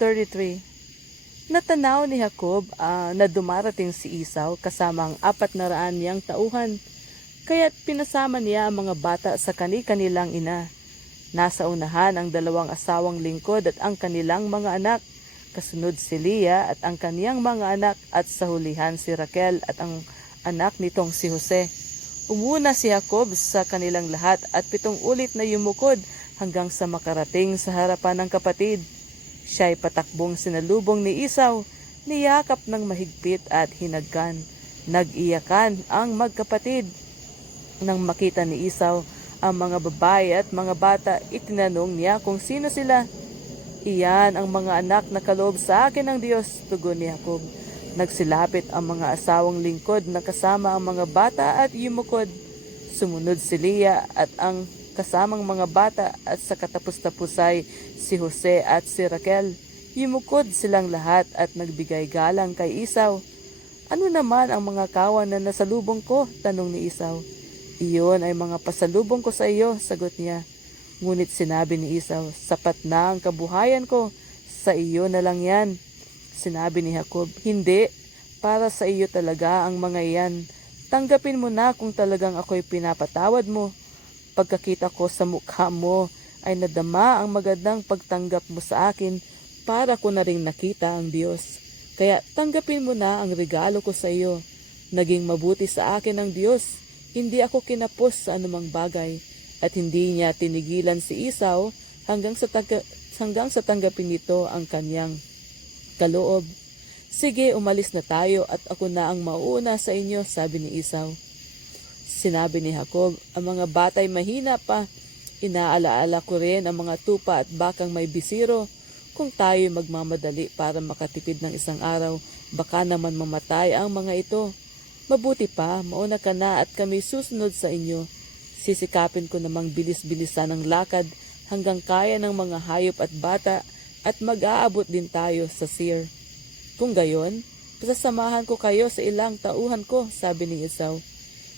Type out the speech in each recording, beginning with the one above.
33. Natanaw ni Jacob na dumarating si Esau kasama ang 400 niyang tauhan, kaya't pinasama niya ang mga bata sa kani-kanilang ina. Nasa unahan ang 2 asawang lingkod at ang kanilang mga anak, kasunod si Leah at ang kaniyang mga anak, at sa hulihan si Raquel at ang anak nitong si Jose. Umuna si Jacob sa kanilang lahat at 7 ulit na yumukod hanggang sa makarating sa harapan ng kapatid. Siya'y patakbong sinalubong ni Esau, niyakap ng mahigpit at hinagkan. Nag-iyakan ang magkapatid. Nang makita ni Esau ang mga babae at mga bata, itinanong niya kung sino sila. Iyan ang mga anak na kaloob sa akin ng Diyos, tugon ni Jacob. Nagsilapit ang mga asawang lingkod na kasama ang mga bata at yumukod. Sumunod si Leah at ang kasamang mga bata, at sa katapos-tapos ay si Jose at si Raquel. Yumukod silang lahat at nagbigay galang kay Esau. Ano naman ang mga kawan na nasalubong ko? Tanong ni Esau. Iyon ay mga pasalubong ko sa iyo, sagot niya. Ngunit sinabi ni Esau, sapat na ang kabuhayan ko, sa iyo na lang yan. Sinabi ni Jacob, hindi, para sa iyo talaga ang mga iyan. Tanggapin mo na kung talagang ako'y pinapatawad mo. Pagkakita ko sa mukha mo ay nadama ang magandang pagtanggap mo sa akin, para ko na rin nakita ang Diyos. Kaya tanggapin mo na ang regalo ko sa iyo. Naging mabuti sa akin ang Diyos. Hindi ako kinapos sa anumang bagay, at hindi niya tinigilan si Esau hanggang sa tanggapin nito ang kanyang kaloob. Sige, umalis na tayo at ako na ang mauuna sa inyo, sabi ni Esau. Sinabi ni Jacob, ang mga bata'y mahina pa. Inaalaala ko rin ang mga tupa at bakang may bisiro. Kung tayo magmamadali para makatipid ng isang araw, baka naman mamatay ang mga ito. Mabuti pa, mauna ka na at kami susunod sa inyo. Sisikapin ko namang bilis-bilisan ang lakad hanggang kaya ng mga hayop at bata, at mag-aabot din tayo sa Seir. Kung gayon, pasasamahan ko kayo sa ilang tauhan ko, sabi ni Esau.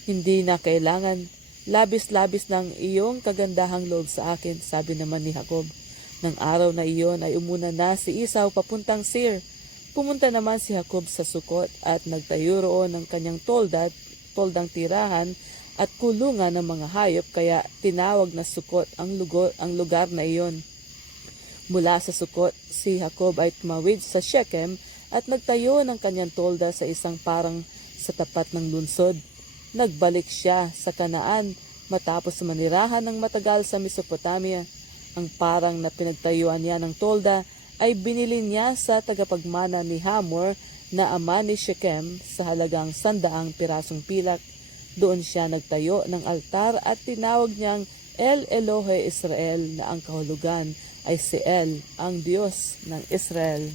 Hindi na kailangan. Labis-labis ng iyong kagandahang loob sa akin, sabi naman ni Jacob. Nang araw na iyon ay umuna na si Esau papuntang Seir. Pumunta naman si Jacob sa Sukot at nagtayo roon ng kanyang toldang tirahan at kulungan ng mga hayop, kaya tinawag na Sukot ang lugar na iyon. Mula sa Sukot, si Jacob ay tumawid sa Shechem at nagtayo ng kanyang tolda sa isang parang sa tapat ng lunsod. Nagbalik siya sa Kanaan matapos manirahan ng matagal sa Mesopotamia. Ang parang na pinagtayuan niya ng tolda ay binili niya sa tagapagmana ni Hamor na ama ni Shechem sa halagang 100 pirasong pilak. Doon siya nagtayo ng altar at tinawag niyang El Elohe Israel, na ang kahulugan ay si El, ang Diyos ng Israel.